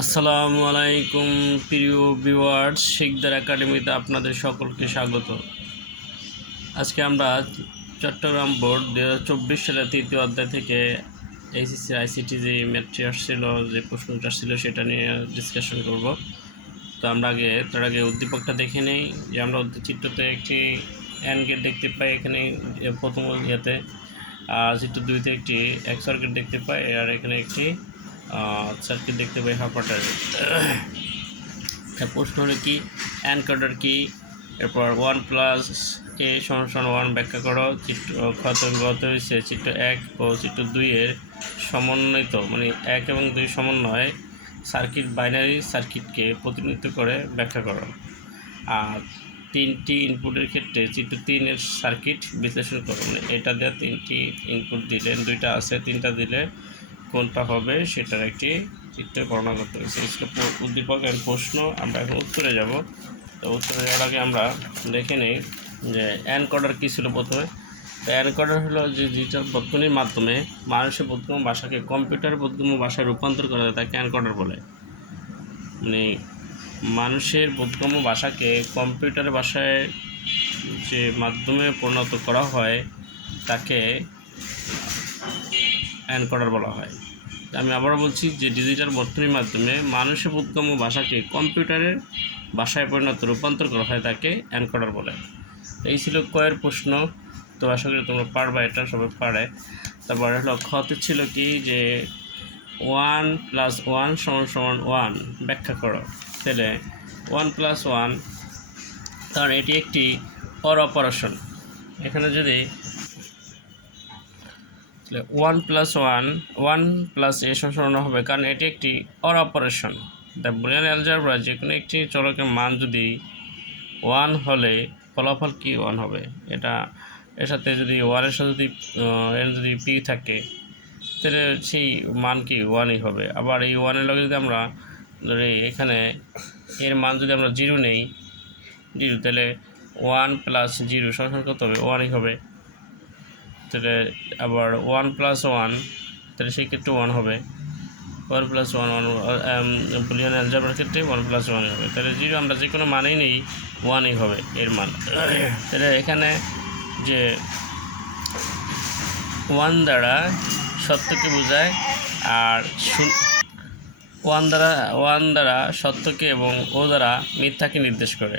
আসসালামু আলাইকুম, প্রিয় ভিউয়ার্স শিকদার একাডেমিতে আপনাদের সকলকে স্বাগত। আজকে আমরা চট্টগ্রাম বোর্ড দু হাজার চব্বিশ সালের তৃতীয় অধ্যায় থেকে এইচএসসি আইসিটি যে ম্যাথটি আসছিল যে প্রশ্নটা আসছিল সেটা নিয়ে ডিসকাশন করব। তো আমরা আগে, তার আগে উদ্দীপকটা দেখে নিই, যে আমরা চিত্রতে একটি অ্যান গেট দেখতে পাই এখানে প্রথম ইয়েতে, আর চিত্র দুইতে একটি এক গেট দেখতে পাই, আর এখানে একটি সার্কিট দেখতে পাই হাফাটার প্রশ্ন হলো কি? অ্যানকডার কি? এরপর ওয়ান প্লাস এ সমান ওয়ান ব্যাখ্যা করো। চিত্র ক্ষত হয়েছে চিত্র এক ও চিত্র দুইয়ের সমন্বিত মানে এক এবং দুই সমন্বয় সার্কিট বাইনারি সার্কিটকে প্রতিনিধিত্ব করে ব্যাখ্যা করো। আর তিনটি ইনপুটের ক্ষেত্রে চিত্র তিনের সার্কিট বিশ্লেষণ করো। মানে এটা দেওয়া তিনটি ইনপুট দিলে, দুইটা আছে, তিনটা দিলে কোনটা হবে সেটার একটি চিত্র বর্ণনা করতে হবে সেই ছিল উদ্দীপক এবং প্রশ্ন। আমরা এখন উত্তরে যাব। তো উত্তরে যাওয়ার আগে আমরা দেখে নিই যে অ্যানকডার কী ছিল প্রথমে? তো অ্যানকডার হলো যে ডিজিটাল বর্তনীর মাধ্যমে মানুষের বোধগম্য ভাষাকে কম্পিউটার বোধগম্য ভাষায় রূপান্তর করা যায় তাকে অ্যানকডার বলে। মানে মানুষের বোধগম্য ভাষাকে কম্পিউটার ভাষায় যে মাধ্যমে পরিণত করা হয় তাকে অ্যানকডার বলা হয়। আমি আবারও বলছি যে ডিজিটাল বর্তনীর মাধ্যমে মানুষের বোধগম্য ভাষাকে কম্পিউটারের ভাষায় পরিণত রূপান্তর করা হয় তাকে অ্যানকডার বলে। এই ছিল কয়ের প্রশ্ন। তো আশা করি তোমরা পারবা, এটা সবাই পারে। তারপরে হলো খতে ছিল কি যে ওয়ান প্লাস ওয়ান সমান সমান ওয়ান ব্যাখ্যা করো। তাহলে ওয়ান প্লাস ওয়ান কারণ এটি একটি অর অপারেশন। এখানে যদি one plus one one plus A সমান হবে কারণ এটি একটি or operation the Boolean algebra যে কোনো একটি চলকের মান যদি ওয়ান হলে ফলাফল কি ওয়ান হবে? এটা, এর সাথে যদি ওয়ানের সাথে যদি এর যদি পি থাকে, তাহলে সেই মান কি ওয়ানই হবে। আবার এই ওয়ানের লগে যদি আমরা ধরি এখানে এর মান যদি আমরা জিরো নেই জিরো তাহলে ওয়ান প্লাস জিরো সমান কত হবে? ওয়ানই হবে। তাহলে আবার ওয়ান প্লাস ওয়ান তাহলে সেই ক্ষেত্রে ওয়ান হবে one plus one one Boolean algebra ক্ষেত্রে ওয়ান প্লাস ওয়ান হবে। তাহলে জিরো আমরা যে কোনো মানেই নেই ওয়ানই হবে এর মান। তাহলে এখানে যে ওয়ান দ্বারা সত্যকে বোঝায় আর ওয়ান দ্বারা ওয়ান দ্বারা সত্যকে এবং ও দ্বারা মিথ্যাকে নির্দেশ করে,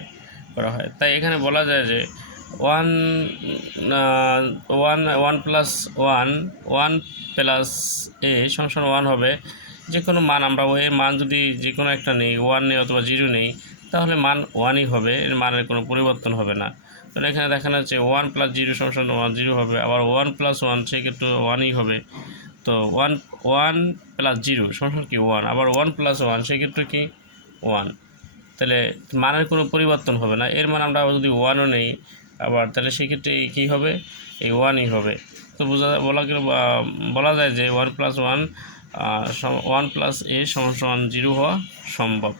করা হয়। তাই এখানে বলা যায় যে one one one plus one one plus A সংসার ওয়ান হবে। যে কোনো মান, আমরা এর মান যদি যে কোনো একটা নেই, ওয়ান নেই অথবা জিরো নেই, তাহলে মান ওয়ানই হবে, এর মানের কোনো পরিবর্তন হবে না। তো এখানে দেখানো যাচ্ছে ওয়ান প্লাস জিরো সংসার ওয়ান, জিরো হবে, আবার ওয়ান প্লাস ওয়ান সেক্ষেত্রে ওয়ানই হবে। তো ওয়ান ওয়ান প্লাস জিরো সংসার কি ওয়ান? আবার ওয়ান প্লাস ওয়ান সেক্ষেত্রে কি ওয়ান? তাহলে মানের কোনো পরিবর্তন হবে না। এর মান আমরা যদি ওয়ানও নেই আবার তাহলে সেক্ষেত্রে কী হবে? এই ওয়ানই হবে। তো বোঝা বলা গেলে বলা যায় যে one plus one one plus A সমান সমান জিরো হওয়া সম্ভব।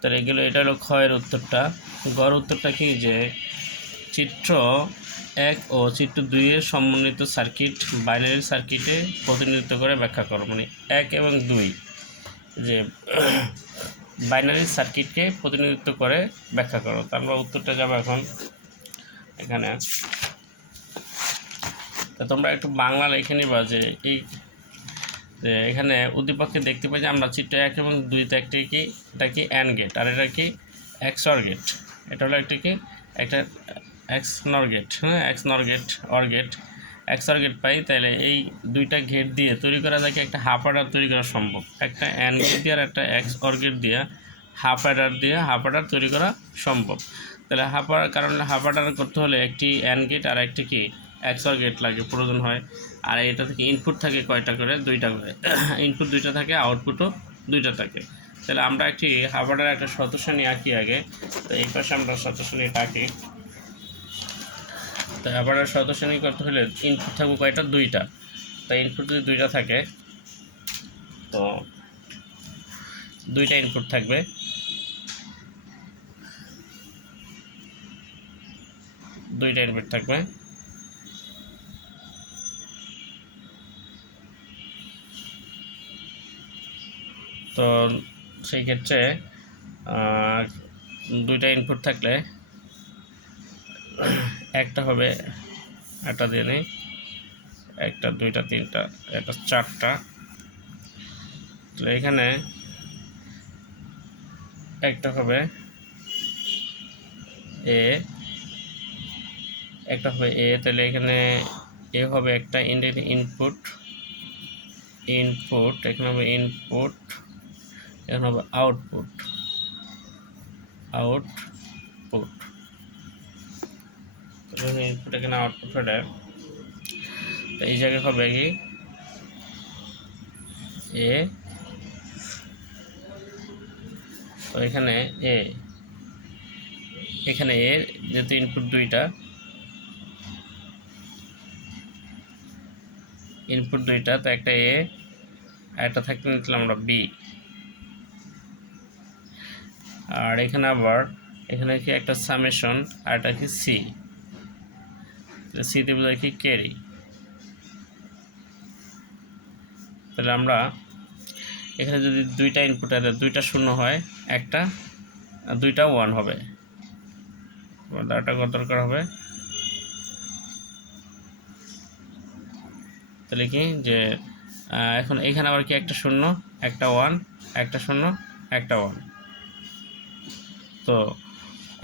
তাহলে এগুলো এটা হলো ক্ষয়ের উত্তরটা। গড় উত্তরটা কি? যে চিত্র এক ও চিত্র দুইয়ের সমন্বিত সার্কিট বাইনারি সার্কিটে প্রতিনিধিত্ব করে ব্যাখ্যা করো। মানে এক এবং দুই। যে বাইনারি সার্কিটকে প্রতিনিধিত্ব করে ব্যাখ্যা করো। তো আমরা উত্তরটা যাব এখন। এখানে। তো তোমরা একটু বাংলা লিখে নিবা যে এই যে এখানে উদ্দীপককে দেখতে পাই যে আমরা চিত্র এক এবং দুইতে একটি কি, এটা কি অ্যান গেট আর এটা কি এক্স অর গেট এটা হলো একটা কি? একটা এক্স নর গেট হ্যাঁ XNOR gate OR gate XOR gate পাই। তাহলে এই দুইটা গেট দিয়ে তৈরি করা যায় একটা হাফ অ্যাডার তৈরি করা সম্ভব। একটা অ্যান গেট দিয়ে আর একটা এক্স অর গেট দিয়ে হাফ অ্যাডার দিয়ে হাফ অ্যাডার তৈরি করা সম্ভব। তাহলে হাফ অ্যাডার কারণ হাফ অ্যাডার করতে হলে একটি অ্যান গেট আর একটি কি? এক্সর গেট লাগে, প্রয়োজন হয়। আর এটা থেকে ইনপুট থাকে কয়টা করে? দুইটা করে। ইনপুট দুইটা থাকে আউটপুটও দুইটা থাকে। তাহলে আমরা একটি হাফাডার একটা শতশ্রেণী আঁকি আগে। তো এই পাশে আমরা শতশ্রেণীটা আঁকি তো হাফাডার শতশ্রেণী করতে হলে ইনপুট থাকবে কয়টা? দুইটা। তো ইনপুট যদি দুইটা থাকে, তো দুইটা ইনপুট থাকবে। দুইটা ইনপুট থাকবে। তো সেই ক্ষেত্রে দুইটা ইনপুট থাকলে, একটা হবে, একটা দিয়ে নিই, একটা, দুইটা, তিনটা, একটা চারটা। তাহলে এখানে একটা হবে, এ একটা হবে এ, তাহলে এখানে এ হবে একটা ইনপুট ইনপুট এখানে হবে ইনপুট এখানে হবে আউটপুট আউটপুট ইনপুট এখানে আউটপুট হলে এই জায়গায় হবে কি? এ। তো এখানে এ। এখানে এ, যেহেতু ইনপুট দুইটা ইনপুট দুইটা, তো একটা এ একটা থাকতে নিচ্ছিলাম আমরা বি আর এখানে আবার, এখানে কি একটা সামেশন আর একটা কি সি সিতে বোঝায় কি ক্যারি তাহলে আমরা এখানে যদি দুইটা ইনপুট আছে, দুইটা শূন্য হয়, একটা দুইটা ওয়ান হবে। ডাটা কত দরকার হবে? তাহলে কি যে এখন এখানে আবার কি একটা শূন্য, একটা ওয়ান একটা শূন্য, একটা ওয়ান তো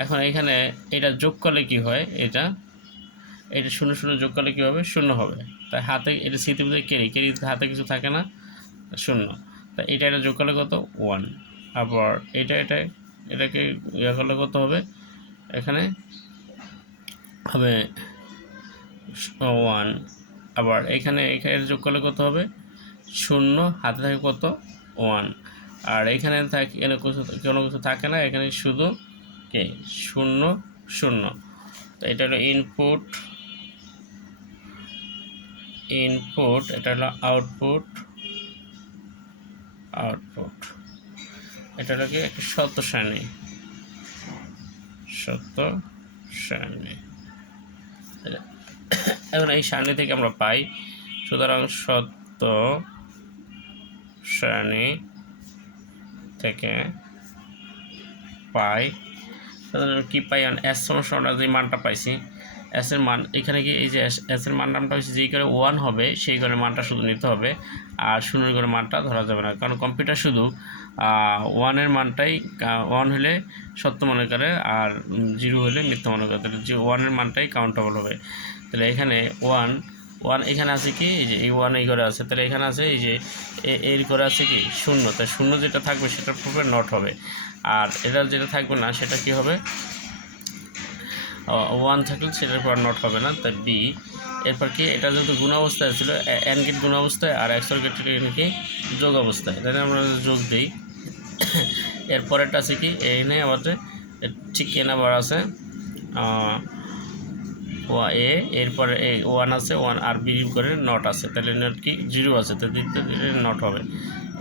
এখন এখানে এটা যোগ করলে কি হয়? এটা এটা শূন্য শূন্য যোগ করলে কী হবে? শূন্য হবে। তাই হাতে এটা স্মৃতি কেরি কেরি হাতে কিছু থাকে না, শূন্য। তা এটা এটা যোগ করলে কত? ওয়ান আবার এটা এটা, এটাকে ইয়ে করলে কত হবে? এখানে হবে ওয়ান আবার এখানে এখানে যোগ করলে কত হবে? শূন্য, হাতে থাকে কত? ওয়ান আর এখানে থাকে, এখানে কিছু, কোনো কিছু থাকে না, এখানে শুধু কে? শূন্য শূন্য। তো এটা হলো ইনপুট ইনপুট এটা হলো আউটপুট আউটপুট এটা হলো কি? একটা সত্য শ্রেণি। সত্য শ্রেণি। এখন এই সারণী থেকে আমরা পাই। সুতরাং সত্য শ্রেণি থেকে পাই। কী পাই? এস সমস্যা যে মানটা পাইছি। এস এর মান, এখানে কি এই যে এস এর মান নামটা হচ্ছে যেই করে ওয়ান হবে, সেই করে মানটা শুধু নিতে হবে। আর শূন্যের করে মানটা ধরা যাবে না। কারণ কম্পিউটার শুধু ওয়ানের মানটাই ওয়ান হলে সত্য মনে করে আর জিরো হলে মিথ্যা মনে করে। তাহলে ওয়ানের মানটাই কাউন্টেবল হবে। তাহলে এখানে ওয়ান ওয়ান এখানে আছে কি? এই যে এই ওয়ান এই করে আছে। তাহলে এখানে আছে এই যে এর করে আছে কি? শূন্য। তাই শূন্য যেটা থাকবে সেটা পূর্বে নট হবে। আর এটা যেটা থাকবে না, সেটা কি হবে? ওয়ান থাকলে সেটার পর নট হবে না। তাই বি এরপর কি? এটা যেহেতু গুণ অবস্থায় ছিল এন গেট গুণ অবস্থায় আর এক্সর গেট কি? যোগ অবস্থায়। তাহলে আমরা যোগ দিই। এরপরেরটা আছে কি? এনে আমাদের ঠিক এন আবার আছে ওয়া এ এরপরে এ, ওয়ান আছে, ওয়ান আর বি করে নট আছে। তাহলে নট কি? জিরো আছে, তো নট হবে।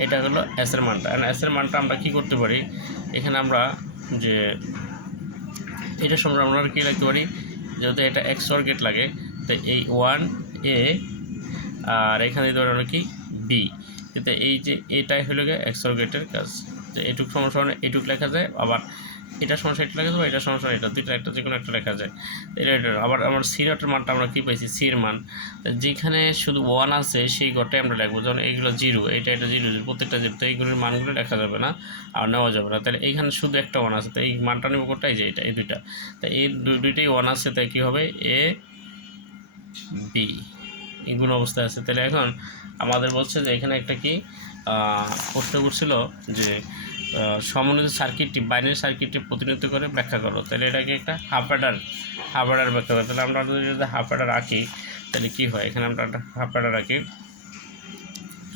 এটা হলো এসের মানটা। আর এসের মানটা আমরা কি করতে পারি? এখানে আমরা যে, এটা সঙ্গে আমরা কী লিখতে পারি? যেহেতু এটা এক্সর গেট লাগে, তো এই ওয়ান এ, আর এখানে ধরে কি? বি। কিন্তু এই যে, এটাই হলো গিয়ে এক্সর গেটের কাজ। তো এটুক সমস্যা এটুক লেখা যায়, আবার এটা সমস্যা এটা লেখা যাবে এটা সমস্যা এটা, দুইটা একটা যে কোনো একটা লেখা যায়। এটা এটা, আবার আমার সি মানটা আমরা কী পাইছি? সির মান। যেখানে শুধু ওয়ান আছে, সেই ঘরটাই আমরা লিখব। যেমন এইগুলো জিরো এটা এটা জিরো প্রত্যেকটা জিরো তো এইগুলোর মানগুলো লেখা যাবে না, আর নেওয়া যাবে না। তাহলে এইখানে শুধু একটা ওয়ান আছে, তো এই মানটা নেব কোনটা এই যে এটা, এই দুইটা। তো এই দুইটাই ওয়ান আছে তাই কী হবে? এ বি গুণ অবস্থায় আছে। তাহলে এখন আমাদের বলছে যে এখানে একটা কি? প্রশ্ন করছিল যে সমন্বিত সার্কিটটি বাইনারি সার্কিটটি প্রতিনিধিত্ব করে ব্যাখ্যা করো। তাহলে এটাকে একটা হাফ অ্যাডার হাফ অ্যাডার ব্যাখ্যা করো। তাহলে আমরা যদি হাফ অ্যাডার আঁকি, তাহলে কী হয়? এখানে আমরা একটা হাফ অ্যাডার আঁকি।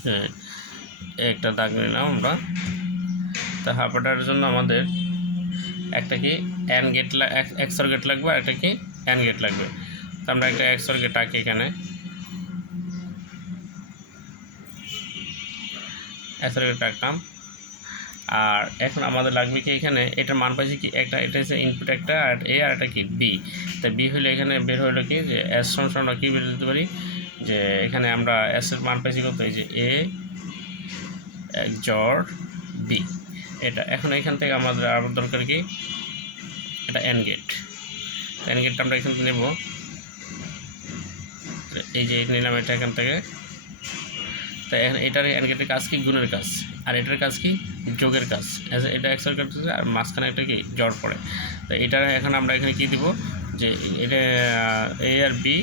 হ্যাঁ একটা দাগ নিলাম আমরা। তা হাফ অ্যাডারের জন্য আমাদের একটা কি অ্যান গেট এক্সর গেট লাগবে আর একটা কি অ্যান গেট লাগবে। তো আমরা একটা এক্সর গেট আঁকি এখানে। এক্সর গেট আর এখন আমাদের লাগবে কি এখানে, এটার মান পাইছি কি একটা, এটা হচ্ছে ইনপুট একটা, আর এ আর একটা কি বি তা বি হলে এখানে বের হলো কি, যে এস সমস্যা আমরা কী বের দিতে পারি? যে এখানে আমরা এর মান পাইছি কত? এই যে এ জর বি এটা এখন এখান থেকে আমাদের আমার দরকার কি? এটা এন গেট এন গেটটা আমরা এখান থেকে নেব। এই যে নিলাম এটা এখান থেকে। তো এখন এটার এন গেটের কাজ কি? গুণের কাজ। আর এটার কাজ কি? যোগের কাজ। এটা এক্সেল করতেছে আর মাঝখানে একটা কি? জড় পড়ে। তো এটা এখন আমরা এখানে কি দিব? যে এটা, এ আর বি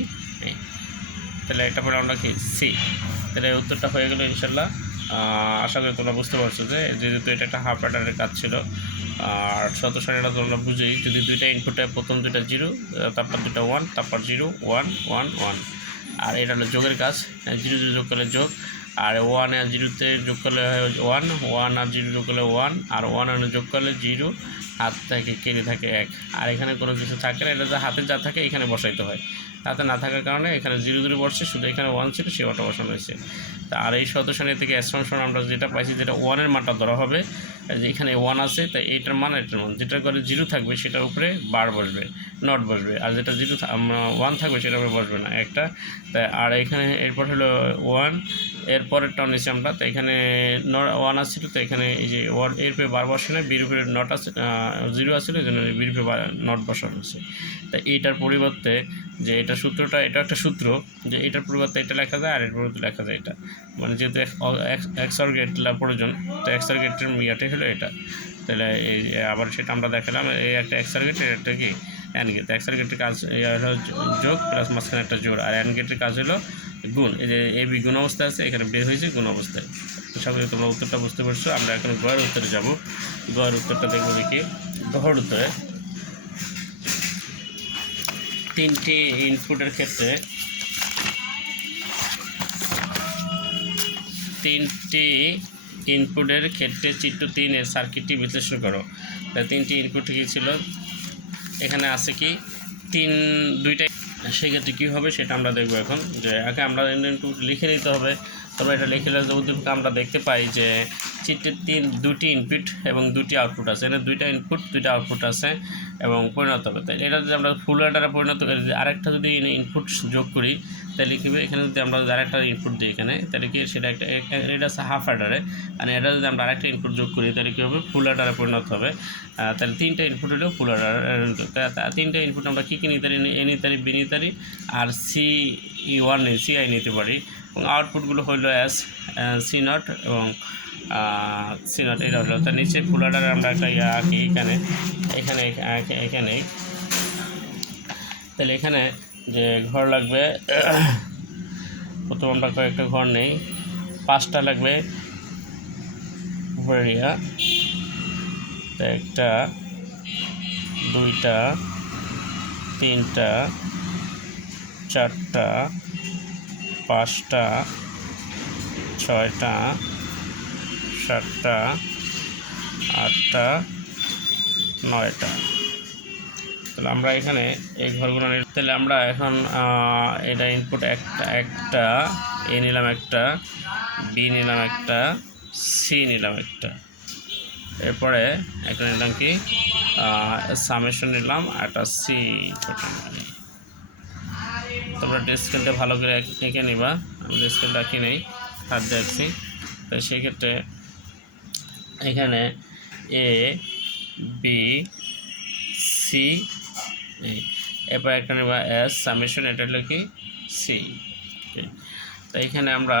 তাহলে এটা পরে আমরা কি? সি। তাহলে উত্তরটা হয়ে গেল ইনশাল্লাহ। আশা করি তোমরা বুঝতে পারছ যে যেহেতু এটা একটা হাফ প্যাটার্নের কাজ ছিল, আর শত সারিটা তোমরা বুঝেই। যদি দুইটা ইনপুটে প্রথম দুইটা জিরো তারপর দুটো ওয়ান তারপর জিরো ওয়ান ওয়ান ওয়ান আর এটা হলো যোগের কাজ জিরো জিরো যোগ করলে যোগ, আর ওয়ান আর জিরোতে যোগ করলে হয় ওয়ান ওয়ান আর জিরো যোগ করলে ওয়ান আর ওয়ান আর যোগ করলে জিরো, হাত থেকে কেটে থাকে এক। আর এখানে কোনো কিছু থাকে না, এটা যে হাতে যা থাকে এখানে বসাইতে হয়। তাতে না থাকার কারণে এখানে জিরো জিরো বসছে, শুধু এখানে ওয়ান ছিল, সে ওটা বসানো হয়েছে। তা আর এই সদস্য থেকে অ্যাসামশন আমরা যেটা পাইছি, যেটা ওয়ানের মানটা ধরা হবে যে এখানে ওয়ান আছে তাই এইটার মান এটার মান। যেটা করে জিরো থাকবে, সেটার উপরে বার বসবে নট বসবে। আর যেটা জিরো ওয়ান থাকবে, সেটার উপরে বসবে না, একটা। তাই আর এখানে এরপর হলো ওয়ান এরপরেরটা নিচে আমরা, তো এখানে ওয়ান আসছিল তো এখানে এই যে ওয়ানের উপরে বার বসে না বির উপরে নট আছে জিরো আসছিল এই জন্য বির উপরে নট বসানো হচ্ছে। তা এইটার পরিবর্তে যে এটা সূত্রটা, এটা একটা সূত্র, যে এটার পরিবর্তে এটা লেখা যায়, আর এর পরিবর্তে লেখা যায় এটা। মানে যেহেতু এক্সর গেট প্রয়োজন, তো এক্সর গেটের ইয়াটাই হলো এটা। তাহলে এই আবার সেটা আমরা দেখালাম, এই একটা এক্সর গেট একটা কি? An gate. এক্সর গেটের কাজ হলো যোগ প্লাস মাঝখানে একটা জোর আর অ্যান গেটের কাজ হলো গুণ। এই যে এ বি গুণ অবস্থায় আছে, এখানে বের হয়েছে গুণ অবস্থায়। আশা করি তোমরা উত্তরটা বুঝতে পারছ। আমরা এখন গয়ের উত্তরে যাব। গয়ের উত্তরটা দেখব দেখি গহর উত্তরে। তিনটি ইনপুটের ক্ষেত্রে তিনটি ইনপুটের ক্ষেত্রে চিত্র তিনের সার্কিটটি বিশ্লেষণ করো। তিনটি ইনপুট কী ছিল? এখানে আছে কি, তিন দুইটাই সেক্ষেত্রে কী হবে সেটা আমরা দেখব এখন। যে আগে আমরা ইনপুট লিখে নিতে হবে। তবে এটা লিখে নিলে উদ্দীপকে আমরা দেখতে পাই যে চিত্রের তিন, দুটি ইনপুট এবং দুটি আউটপুট আছে। এখানে দুইটা ইনপুট দুইটা আউটপুট আছে এবং পরিণত হবে। তাই এটা যদি আমরা ফুল অ্যাডারে পরিণত করি আরেকটা যদি ইনপুট যোগ করি তাহলে কী হবে? এখানে যদি আমরা আরেকটা ইনপুট দিই এখানে তাহলে কি সেটা একটা এটা আছে হাফ অ্যাডারে আর এটা যদি আমরা আরেকটা ইনপুট যোগ করি তাহলে কী হবে? ফুল অ্যাডারে পরিণত হবে। তাহলে তিনটা ইনপুট হলেও ফুল অ্যাডার তিনটা ইনপুট আমরা কী কী নিতে পারি এ নিতে পারি বি নিতে পারি আর C E one C I নিতে পারি। এবং আউটপুটগুলো হলো অ্যাস সি নট এবং সি নট এটা হলো তার নিচে ফুল অ্যাডারে আমরা একটা ইয়ে আঁকি এখানে। এখানে এখানে- তাহলে এখানে যে ঘর লাগবে, প্রথম আমরা কয়েকটা ঘর নেই। পাঁচটা লাগবে তো একটা, দুইটা, তিনটা, চারটা, পাঁচটা, ছয়টা সাতটা আটটা, নয়টা। তাহলে আমরা এখানে এই ঘরগুলো তাহলে আমরা এখন এটা ইনপুট একটা একটা, এ নিলাম একটা বি নিলাম একটা সি নিলাম একটা। এরপরে একটা নিলাম কি? সামেশন নিলাম একটা সি তোমরা ডিসপ্লেটা ভালো করে এঁকে নিবা। আমি ডিসপ্লেটা আঁকি নেই, হাত দিয়ে তো সেক্ষেত্রে এখানে এ বি সি এরপর একটা নেবা এস সামেশন এটা হলো কি? সি তো এখানে আমরা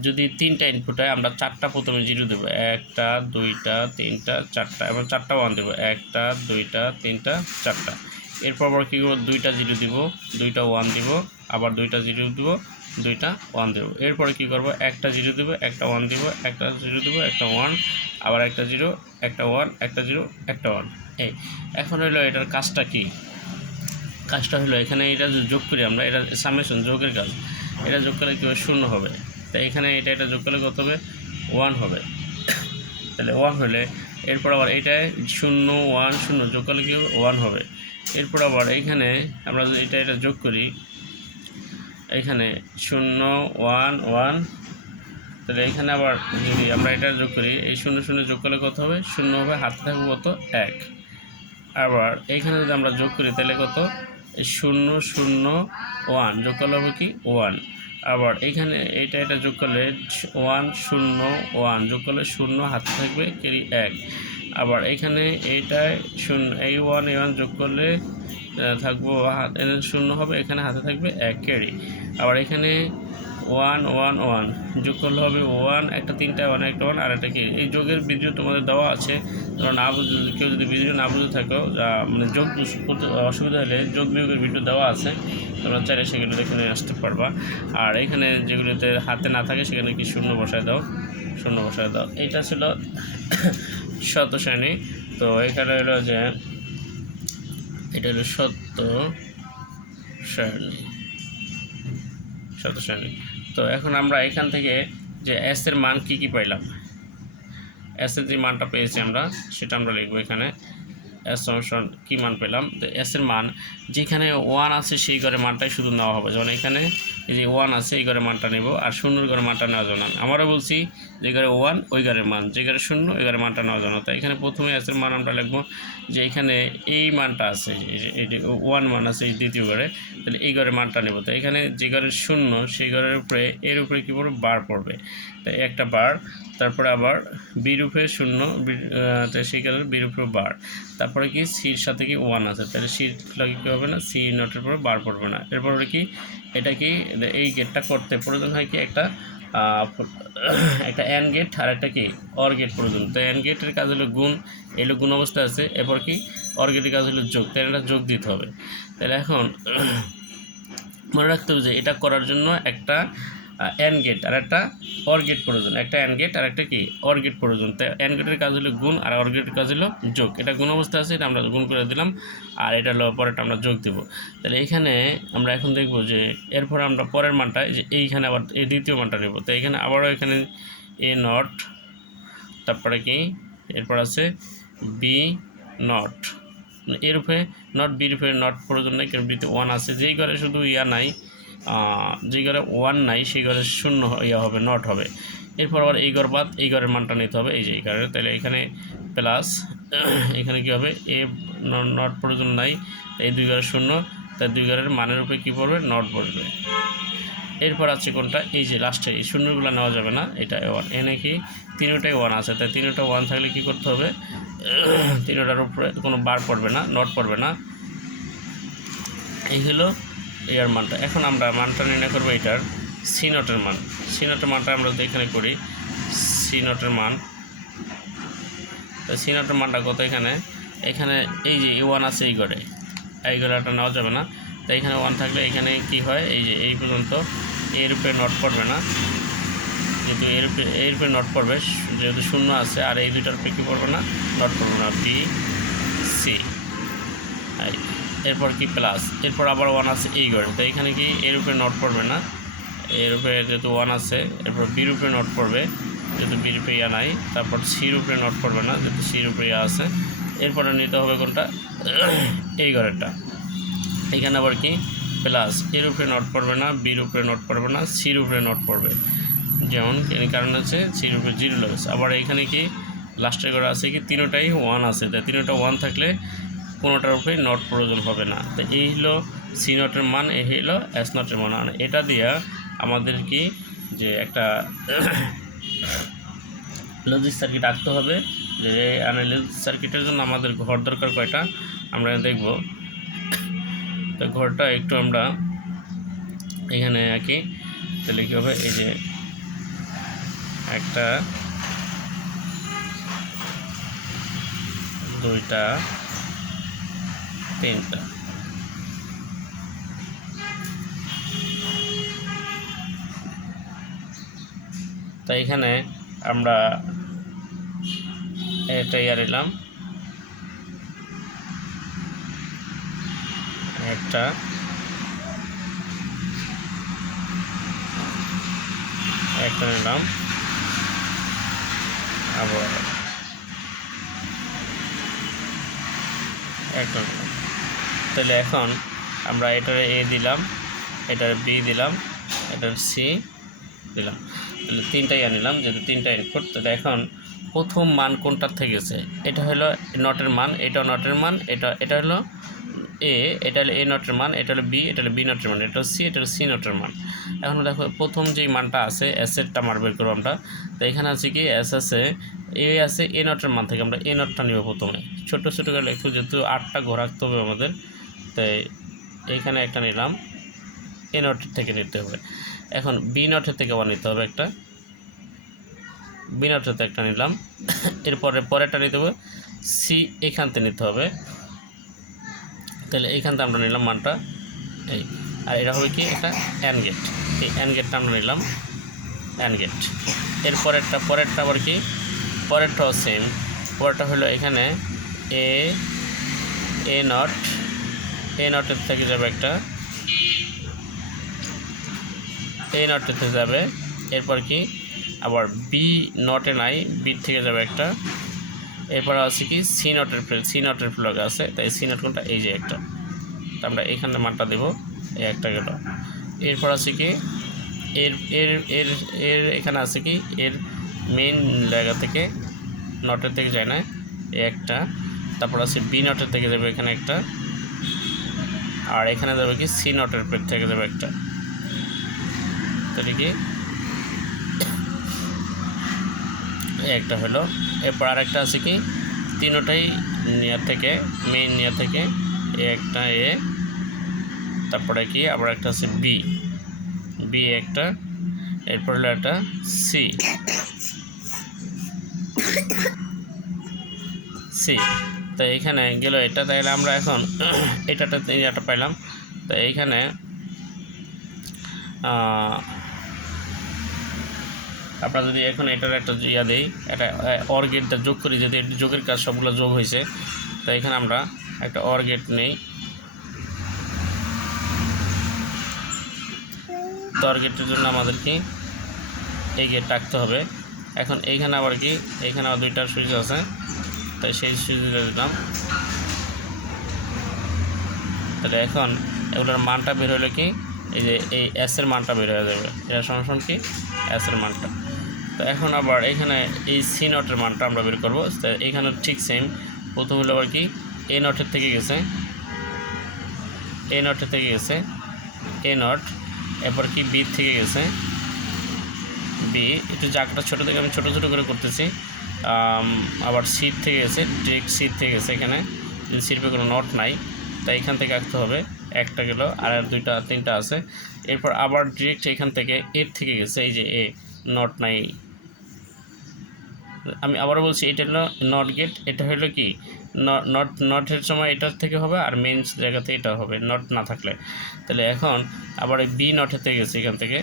যদি তিনটা ইনপুট হয়, আমরা চারটা প্রথমে জিরো দেবো। একটা, দুইটা, তিনটা, চারটা, এবং চারটা ওয়ান দেবো। একটা, দুইটা, তিনটা, চারটা। এরপর আবার কী করব? দুইটা জিরো দিব, দুইটা ওয়ান দিব, আবার দুইটা জিরো দিব দুইটা ওয়ান দেবো। এরপরে কী করব? একটা জিরো দেবো, একটা ওয়ান দিব, একটা জিরো দেবো, একটা ওয়ান আবার একটা জিরো একটা ওয়ান একটা জিরো একটা ওয়ান এই, এখন হলো এটার কাজটা কী? কাজটা হলো এখানে এটা যোগ করি আমরা, এটা সামেশন যোগের কাজ। এটা যোগ করলে কী হবে? শূন্য হবে। তাই এখানে এটা এটা যোগ করলে কত হবে? ওয়ান হবে। তাহলে ওয়ান হলে এরপর আবার এটায় শূন্য ওয়ান শূন্য যোগ করলে কী হবে? ওয়ান হবে। এরপর আবার এইখানে আমরা যদি এটা এটা যোগ করি এখানে শূন্য, ওয়ান ওয়ান। তাহলে এখানে আবার যদি আমরা এটা যোগ করি, এই শূন্য শূন্য যোগ করলে কত হবে? শূন্য হবে, হাতে থাকবে কত? এক। আবার এইখানে যদি আমরা যোগ করি, তাহলে কত? শূন্য শূন্য, ওয়ান। যোগ করলে হবে কি? ওয়ান। আবার এখানে এইটা এটা যোগ করলে ওয়ান, শূন্য, ওয়ান। যোগ করলে শূন্য, হাতে থাকবে কেরি এক। আবার এখানে এইটায় শূন্য, এই ওয়ান এই ওয়ান যোগ করলে থাকব হাত- এখানে শূন্য হবে, এখানে হাতে থাকবে এক ক্যারি আবার এখানে ওয়ান ওয়ান ওয়ান যোগ করলে হবে ওয়ান একটা তিনটা ওয়ান একটা ওয়ান আর একটা কি এই যোগের ভিডিও তোমাদের দেওয়া আছে, তোমরা না বুঝে কেউ যদি ভিডিও না বুঝে থাকো মানে যোগ করতে, অসুবিধা হলে যোগ বিয়োগের ভিডিও দেওয়া আছে, তোমরা চাইলে সেগুলো দেখে নিয়ে আসতে পারবা। আর এখানে যেগুলোতে হাতে না থাকে, সেখানে কি শূন্য বসায় দাও, শূন্য বসায় দাও। এইটা ছিল শত শ্রেণি। তো এখানে হলো যে, এটা হলো সত্য শ্রেণি। শত শ্রেণি। তো এখন আমরা এখান থেকে যে এস এর মান কি কি পাইলাম? এস এর যে মানটা পেয়েছি আমরা, সেটা আমরা লিখব এখানে। অংশন কী মান পেলাম? তো এস এর মান, যেখানে ওয়ান আছে সেই ঘরে মানটাই শুধু নেওয়া হবে। যেমন এখানে এই যে ওয়ান আছে, এই ঘরে মানটা নেব, আর শূন্যর ঘরে মানটা নেওয়া যাবে না বলছি, যে ঘরে ওয়ান ওই ঘরের মান। যে ঘরে শূন্য, ওই ঘরে মানটা নেওয়া যাবে না তো এখানে প্রথমে এস এর মান আমরা লিখব, যে এখানে এই মানটা আছে, এই ওয়ান মান আছে, এই দ্বিতীয় ঘরে তাহলে এই ঘরের মানটা নেব। তো এখানে যে ঘরের শূন্য, সেই ঘরের উপরে, এর উপরে কী পড়বে? বার পড়বে। তাই একটা বার তারপরে আবার বির উপরে শূন্য বি- আহ, তো সেই কারণে বির তারপরে কি সির সাথে কি ওয়ান আছে তাহলে সির লাগে কী হবে না সি নটের পরে বার পড়বে না এরপরে কি এটা কি এই গেটটা করতে প্রয়োজন হয় কি একটা একটা অ্যান গেট আর একটা কি অর গেট প্রয়োজন তো অ্যান গেটের কাজ হলো গুণ এলো গুণ অবস্থা আছে এরপর কি অর গেটের কাজ হলো যোগ তাহলে এটা যোগ দিতে হবে তাহলে এখন মনে রাখতে হবে যে এটা করার জন্য একটা অ্যান গেট আর একটা অর প্রয়োজন। একটা অ্যান গেট আর একটা কি? অর প্রয়োজন। তো অ্যান গেটের কাজ হলো গুণ আর অর কাজ হলো যোগ। এটা গুণ অবস্থা আছে, এটা আমরা গুণ করে দিলাম, আর এটা হলো পরেরটা আমরা যোগ দেবো। তাহলে এখানে আমরা এখন দেখব যে এরপর আমরা পরের মানটা যে এইখানে আবার এই দ্বিতীয় মানটা নেব। তো এখানে আবারও এখানে এ নট তারপরে কি? এরপর আছে বি নট এর উপরে নট বির উপরে নট প্রয়োজন নেই, কারণ বিতে ওয়ান আছে। যেই ঘরে শুধু ইয়া নাই যেই ঘরে ওয়ান নাই, সেই ঘরে শূন্য ইয়া হবে নট হবে। এরপর আবার এই ঘর বাদ, এই ঘরের মানটা নিতে হবে। এই যে এই ঘরে তাহলে এখানে প্লাস এখানে কি হবে? এ নট প্রয়োজন নাই এই দুই ঘরের শূন্য, তাই দুই ঘরের মানের উপরে কী পড়বে? নট বসবে। এরপর আছে কোনটা? এই যে লাস্টে এই শূন্যগুলো নেওয়া যাবে না, এটা ওয়ান এনে কি? তিনোটাই ওয়ান আছে, তাই তিনোটা ওয়ান থাকলে কি করতে হবে? তিনোটার উপরে কোনো বার পড়বে না নট পড়বে না। এই হলো এর মানটা। এখন আমরা মানটা নির্ণয় করব এটার সি নটের মান। সি নটের মানটা আমরা যদি এখানে করি সি নটের মান তো সি নটের মানটা কত এখানে? এখানে এই যে ওয়ান আছে এই ঘরে। এই ঘরেটা নেওয়া যাবে না। তো এখানে ওয়ান থাকলে এখানে কি হয়? এই যে এই পর্যন্ত এর উপরে নট পড়বে না। কিন্তু এর উপরে এর উপরে নট পড়বে যেহেতু শূন্য আছে আর এই দুইটার উপরে কী পড়বে না? নট পড়বে না। বি সি এই, এরপর কি প্লাস এরপর আবার ওয়ান আছে এই ঘরে তো এখানে কি এর উপরে নট পড়বে না? এর উপরে যেহেতু ওয়ান আছে, এরপর বির উপরে নট পড়বে, যেহেতু বির উপরে ইয়া নাই, তারপর সির উপরে নট পড়বে না, যেহেতু সির উপরে ইয়া আছে। এরপরে নিতে হবে কোনটা? এই ঘরেরটা এখানে আবার কি? প্লাস এর উপরে নট পড়বে না বির উপরে নট পড়বে না সির উপরে নট পড়বে। যেমন এর কারণ আছে সির উপরে জিরো লাগছে আবার এখানে কি? লাস্টের ঘরে আছে কি? তিনোটাই ওয়ান আছে। তাই তিনোটা ওয়ান থাকলে কোনোটার উপরে নট প্রয়োজন হবে না। তো এই হলো সি নটের মান, এই হলো এস নটের মান। আর এটা দিয়া আমাদের কি যে একটা লজিক সার্কিট আঁকতে হবে, যে লজিক সার্কিটের জন্য আমাদের ঘর দরকার কয়টা? আমরা দেখব। তো ঘরটা একটু আমরা এখানে আঁকি। তাহলে কী হবে? এই যে একটা, দুইটা তিনটা তো এখানে আমরা এটা ইয়ার এলাম। একটা। একটা নিলাম। আবার একটা নিলাম। তাহলে এখন আমরা এটার এ দিলাম, এটার বি দিলাম, এটার সি দিলাম। তাহলে তিনটাই আনিলাম যেহেতু তিনটা ইনপুট তাহলে এখন প্রথম মান কোনটার থেকে গেছে? এটা হলো নটের মান, এটা নটের মান, এটা এটা হলো এ, এটা হলো এ নটের মান, এটা হলো বি, এটা হলো বি নটের মান, এটা হলো সি, এটা হলো সি নটের মান। এখন দেখো প্রথম যেই মানটা আছে এসেরটা মার বের করব আমরা, তো এখানে আছে কি এস আছে, এ আছে এ নটের মান থেকে আমরা এ নটটা নিব প্রথমে। ছোটো ছোটো করে একটু যেহেতু আটটা ঘর রাখতে হবে আমাদের। তাই এইখানে একটা নিলাম। এ নটের থেকে নিতে হবে। এখন বি নটের থেকে আবার নিতে হবে একটা। বি নটের একটা নিলাম। এরপরে পরেরটা নিতে হবে। সি এখান থেকে নিতে হবে। তাহলে এইখান থেকে আমরা নিলাম মানটা। এই, আর এটা হবে কি? একটা অ্যান গেট এই অ্যান গেটটা আমরা নিলাম। অ্যান গেটের পরেরটা পরেরটা আবার কি? পরেরটাও সেম পরেরটা হলো এখানে এ এ নট এ নটের থেকে যাবে একটা। এ নটের থেকে যাবে। এরপর কি? আবার বি নটে নাই বি থেকে যাবে একটা। এরপর আছে কি? সি নটের সি নটের ফ্লগ আছে, তাই সি নট কোনটা? এই যে একটা। তা আমরা এখানে মানটা দেবো এই একটা গেল। এরপর আছে কি? এর এর এর এর এখানে আছে কি? এর মেইন জায়গা থেকে নটের থেকে যায় না এই একটা। তারপর আছে বি নটের থেকে যাবে এখানে একটা। আর এখানে যাবে কি সি নটের পেট থেকে যাবে একটা। তাহলে কি? একটা হলো। এরপর আরেকটা আছে কি? তিনোটাই নিয়ার থেকে মেইন নিয়ার থেকে, এ একটা, এ। তারপরে কি? আবার একটা আছে বি। বি একটা, এরপর হলো একটা সি। সি। তো এইখানে গেল এটা তাহলে আমরা এখন এটাটা এটা পাইলাম। তো এইখানে আমরা যদি এখন এটার একটা ইয়া দিই এটা অর গেটটা যোগ করি, যদি যোগের কাজ সবগুলো যোগ হয়েছে তো এখানে আমরা একটা অর গেট নেই। তো অর গেটের জন্য আমাদেরকে এই গেট রাখতে হবে। এখন এইখানে আবার কি? এইখানে আবার দুইটা সুইচ আছে। তাই সেই সুইচটা দিলাম। তাহলে এখন এগুলোর মানটা বের হলো কি? এই যে এই এস এর মানটা বের হয়ে যাবে। এটা সমান কি? এস এর মানটা। তো এখন আবার এখানে এই সি নটের মানটা আমরা বের করব। এখানে ঠিক সেম প্রথম হলো আবার কি? এ নটের থেকে গেছে। এ নটের থেকে গেছে। এ নট এরপর কি? বি থেকে গেছে। বি একটু জায়গাটা ছোটো থেকে আমি ছোটো ছোটো করে করতেছি। আবার সিট থেকে গেছে ডিরেক্ট সিট থেকে গেছে এখানে। সিটপে কোনো নট নাই, তাই এখান থেকে আঁকতে হবে একটা গেল আর আর দুইটা, তিনটা আছে। এরপর আবার ডিরেক্ট এখান থেকে এর থেকে গেছে, এই যে এ নট নাই। আমি আবার বলছি, এটা হলো নট গেট এটা হলো কি? নট নটের সময় এটার থেকে হবে, আর মেন জায়গাতে এটা হবে নট না থাকলে। তাহলে এখন আবার বি নটের থেকে গেছে এখান থেকে।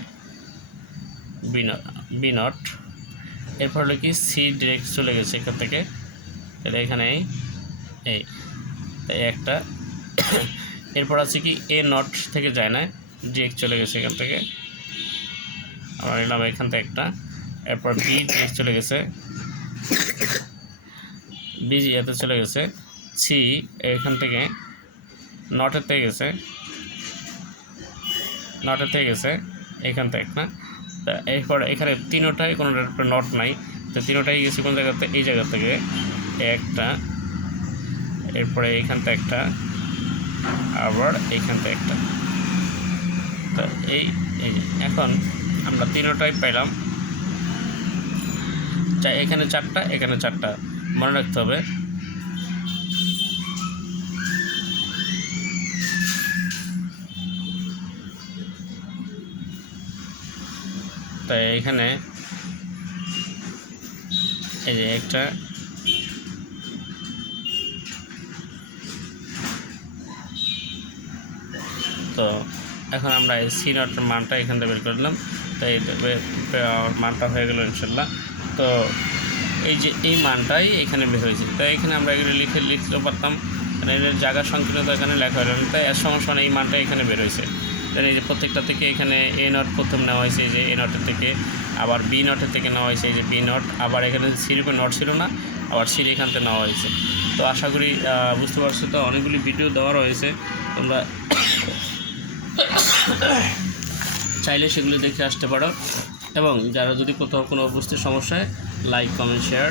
বি নট বি নট এরপর হলো কি সি ডিরেক্ট চলে গেছে এখান থেকে। তাহলে এখানে এই একটা। এরপর আছে কি এ নট থেকে যায় না ডিরেক্ট চলে গেছে এখান থেকে। আমরা নিলাম এখান থেকে একটা। এরপর বি ডিরেক্ট চলে গেছে। বি এতে চলে গেছে। সি এখান থেকে নটের থেকে গেছে। নটের থেকে গেছে। এখান থেকে একটা। এরপর এখানে তিনোটাই কোনো নট নাই। তো তিনোটাই গেছে কোন জায়গাতে এই জায়গা থেকে একটা, এরপরে এইখান থেকে একটা, আবার এইখান থেকে একটা। তো এই এখন আমরা তিনোটাই পেলাম। এখানে চারটা এখানে চারটা। মনে রাখতে হবে তাই এখানে এই যে একটা তো এখন আমরা এই সি নটের মানটা এখান থেকে বের করলাম তো এই মানটা হয়ে গেল ইনশাল্লাহ। তো এই যে এই মানটাই এখানে বের হয়েছে। তাই এখানে আমরা এগুলো লিখে লিখতে পারতাম। মানে এর জায়গা সংকীর্ণতা এখানে লেখা হলো। তাই এর সমস্যা এই মানটা এখানে বের হয়েছে। তাই এই যে প্রত্যেকটা থেকে এখানে এ নট প্রথম নেওয়া হয়েছে, এই যে এ নটের থেকে। আবার বি নটের থেকে নেওয়া হয়েছে, এই যে বি নট আবার এখানে সিরিপে নট ছিল না, আবার সিরি এখান থেকে নেওয়া হয়েছে। তো আশা করি বুঝতে পারছ তো, অনেকগুলি ভিডিও দেওয়া রয়েছে। তোমরা চাইলে সেগুলো দেখে আসতে পারো। এবং যারা যদি কোথাও কোনো বুঝতে সমস্যায় লাইক কমেন্ট শেয়ার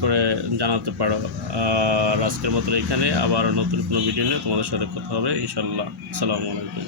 করে জানাতে পারো। আর আজকের মতো এখানে, আবার নতুন কোনো ভিডিও নিয়ে তোমাদের সাথে কথা হবে ইনশাল্লাহ আসসালামু আলাইকুম।